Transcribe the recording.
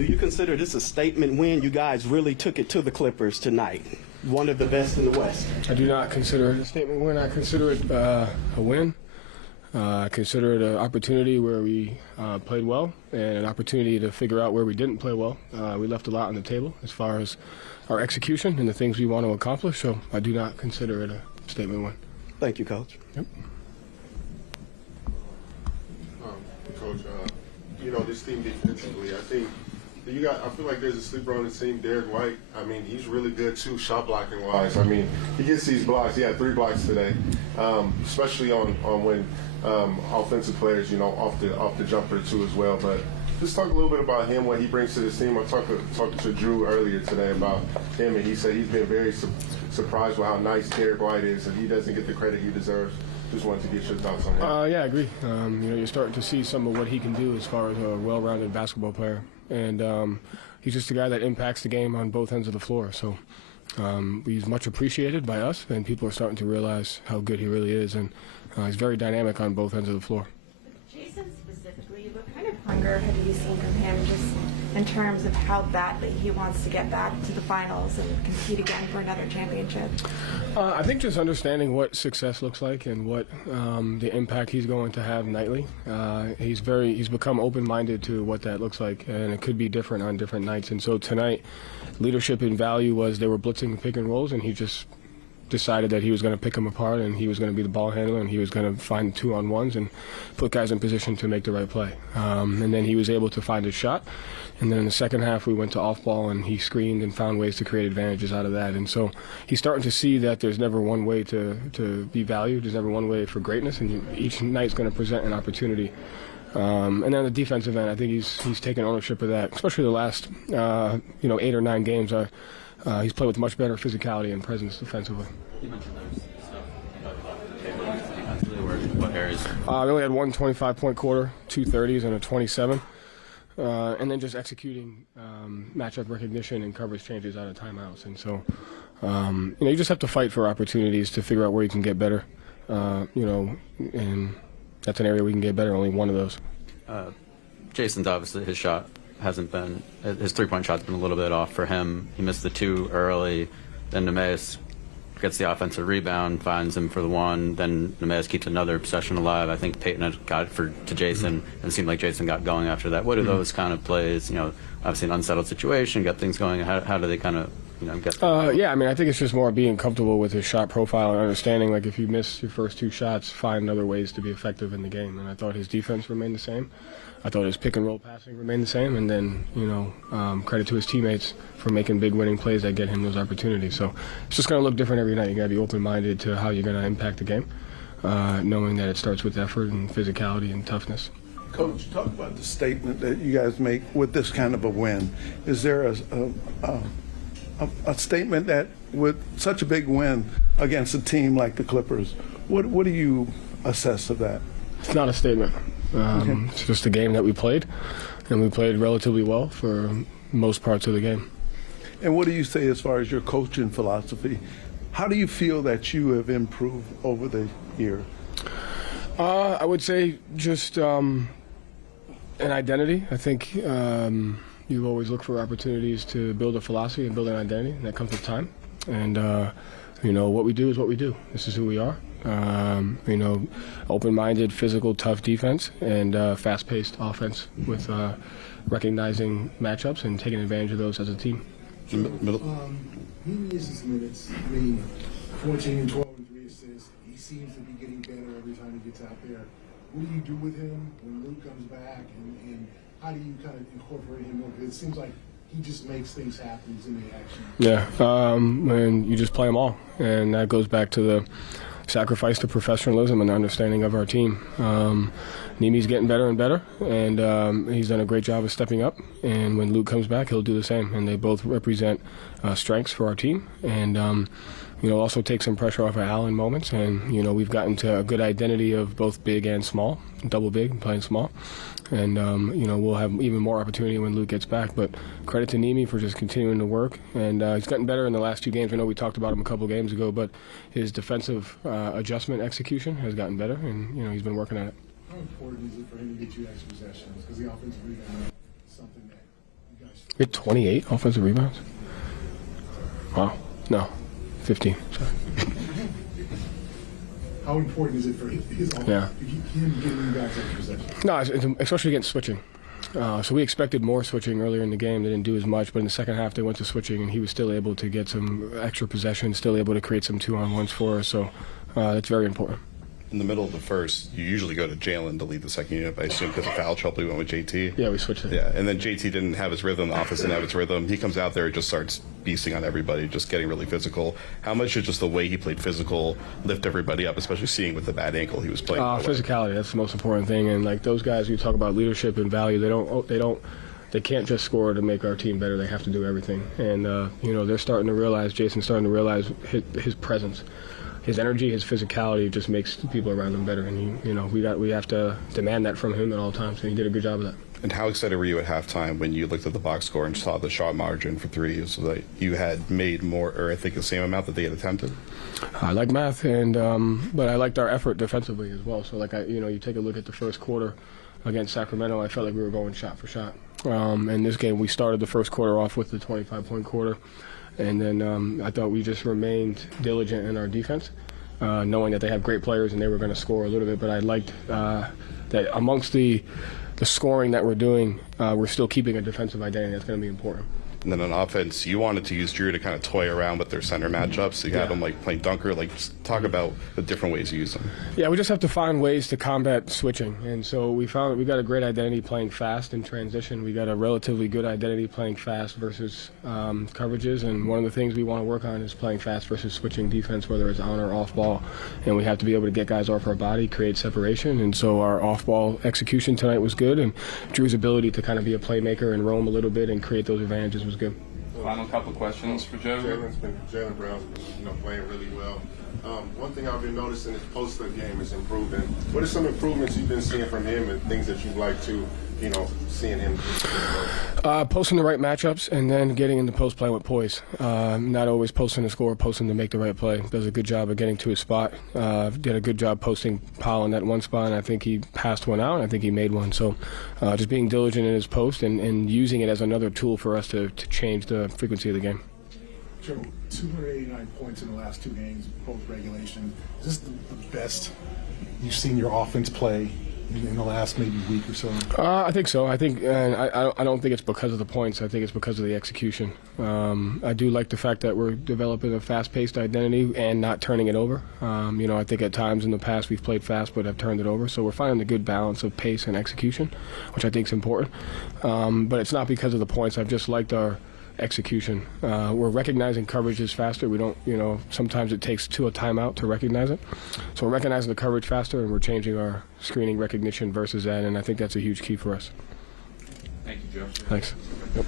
Do you consider this a statement win? You guys really took it to the Clippers tonight, one of the best in the West. I do not consider it a statement win. I consider it a win. I consider it an opportunity where we played well and an opportunity to figure out where we didn't play well. We left a lot on the table as far as our execution and the things we want to accomplish, so I do not consider it a statement win. Thank you, Coach. Yep. Coach, you know, this team defensively, I feel like there's a sleeper on the team, Derrick White. I mean, he's really good too, shot blocking wise. I mean, he gets these blocks. He had 3 blocks today, especially on when offensive players, you know, off the jumper too as well. But just talk a little bit about him, what he brings to this team. I talked to Drew earlier today about him, and he said he's been very surprised with how nice Derrick White is, and he doesn't get the credit he deserves. Just wanted to get your thoughts on him. Yeah, I agree. You know, you're starting to see some of what he can do as far as a well-rounded basketball player. And he's just a guy that impacts the game on both ends of the floor. So he's much appreciated by us, and people are starting to realize how good he really is. And he's very dynamic on both ends of the floor. Jason specifically, what kind of hunger have you seen from him just in terms of how badly he wants to get back to the finals and compete again for another championship? I think just understanding what success looks like and what the impact he's going to have nightly. He's become open-minded to what that looks like, and it could be different on different nights. And so tonight, leadership in value was they were blitzing pick and rolls, and he just decided that he was going to pick them apart, and he was going to be the ball handler, and he was going to find 2-on-1s and put guys in position to make the right play. And then he was able to find his shot. And then in the second half, we went to off-ball, and he screened and found ways to create advantages out of that. And so he's starting to see that there's never one way to be valued. There's never one way for greatness, and each night's going to present an opportunity. And then on the defensive end, I think he's taken ownership of that, especially the last 8 or 9 games. He's played with much better physicality and presence defensively. You mentioned there's stuff defensively. What areas? We only had one 25-point quarter, 2 30s, and a 27. And then just executing matchup recognition and coverage changes out of timeouts. And so, you just have to fight for opportunities to figure out where you can get better. And that's an area we can get better, only one of those. Jason's obviously, his shot hasn't been, his 3-point shot's been a little bit off for him. He missed the 2 early, then Neemias gets the offensive rebound, finds him for the 1, then Neemias keeps another possession alive. I think Peyton had got it to Jayson, and it seemed like Jayson got going after that. What are those kind of plays, obviously an unsettled situation, got things going, how do they kind of, get Yeah, I mean, I think it's just more being comfortable with his shot profile and understanding, like, if you miss your first 2 shots, find other ways to be effective in the game. And I thought his defense remained the same. I thought his pick-and-roll passing remained the same. And then, credit to his teammates for making big winning plays that get him those opportunities. So it's just going to look different every night. You got to be open-minded to how you're going to impact the game, knowing that it starts with effort and physicality and toughness. Coach, talk about the statement that you guys make with this kind of a win. Is there a statement that with such a big win against a team like the Clippers, what do you assess of that? It's not a statement. It's just a game that we played, and we played relatively well for most parts of the game. And what do you say as far as your coaching philosophy? How do you feel that you have improved over the year? I would say just an identity. I think you always look for opportunities to build a philosophy and build an identity, and that comes with time. And, what we do is what we do. This is who we are. Open-minded, physical, tough defense, and fast-paced offense with recognizing matchups and taking advantage of those as a team. Neemias' minutes, 14 and 12 and 3 assists. He seems to be getting better every time he gets out there. What do you do with him when Luke comes back, and how do you kind of incorporate him? Because it seems like he just makes things happen. He's in the action. Yeah, and you just play them all, and that goes back to the sacrifice to professionalism and understanding of our team. Neemi's getting better and better, and he's done a great job of stepping up. And when Luke comes back, he'll do the same. And they both represent strengths for our team, and also take some pressure off of Al in moments. And we've gotten to a good identity of both big and small, double big, playing small. And we'll have even more opportunity when Luke gets back. But credit to Neemi for just continuing to work, and he's gotten better in the last 2 games. I know we talked about him a couple games ago, but his defensive adjustment execution has gotten better, and he's been working at it. How important is it for him to get you extra possessions? Because the offensive rebound is something that you guys We had 28 offensive rebounds. Wow. No, 15. Sorry. How important is it for his Yeah. him getting you guys extra possession? No, especially against switching. So we expected more switching earlier in the game. They didn't do as much, but in the second half they went to switching, and he was still able to get some extra possession, still able to create some 2-on-1s for us. So that's very important. In the middle of the first, you usually go to Jaylen to lead the second unit, but I assume because of foul trouble, we went with JT. Yeah, we switched it. Yeah, and then JT didn't have his rhythm. The offense didn't have its rhythm. He comes out there and just starts beasting on everybody, just getting really physical. How much did just the way he played physical lift everybody up, especially seeing with the bad ankle he was playing? Physicality, that's the most important thing. And like those guys, you talk about leadership and value. They can't just score to make our team better. They have to do everything. And they're starting to realize. Jason's starting to realize his presence. His energy, his physicality just makes the people around him better, and we have to demand that from him at all times, and he did a good job of that. And how excited were you at halftime when you looked at the box score and saw the shot margin for three, so that you had made more, or I think the same amount that they had attempted? I like math, and but I liked our effort defensively as well. So you take a look at the first quarter against Sacramento, I felt like we were going shot for shot. In this game, we started the first quarter off with the 25-point quarter. And then I thought we just remained diligent in our defense, knowing that they have great players and they were going to score a little bit. But I liked that amongst the scoring that we're doing, we're still keeping a defensive identity. That's going to be important. And then on offense, you wanted to use Drew to kind of toy around with their center matchups. So you had him playing dunker. Just talk about the different ways you use them. Yeah, we just have to find ways to combat switching. And so we got a great identity playing fast in transition. We got a relatively good identity playing fast versus coverages. And one of the things we want to work on is playing fast versus switching defense, whether it's on or off ball. And we have to be able to get guys off our body, create separation. And so our off ball execution tonight was good. And Drew's ability to kind of be a playmaker and roam a little bit and create those advantages was good. Final couple questions for Joe. Jaylen Brown's been playing really well. One thing I've been noticing is post-game is improving. What are some improvements you've been seeing from him and things that you'd like to, seeing him? Posting the right matchups and then getting into post play with poise. Not always posting to score, posting to make the right play. Does a good job of getting to his spot. Did a good job posting Powell in that one spot, and I think he passed one out, and I think he made one. So just being diligent in his post and using it as another tool for us to change the frequency of the game. Joe, 289 points in the last two games, post-regulation. Is this the best you've seen your offense play in the last maybe week or so? I think so. I think, and I don't think it's because of the points. I think it's because of the execution. I do like the fact that we're developing a fast-paced identity and not turning it over. I think at times in the past we've played fast but have turned it over. So we're finding a good balance of pace and execution, which I think is important. But it's not because of the points. I've just liked our execution. We're recognizing coverages faster. We don't, sometimes it takes a timeout to recognize it. So we're recognizing the coverage faster, and we're changing our screening recognition versus that, and I think that's a huge key for us. Thank you, Joe. Thanks. Yep.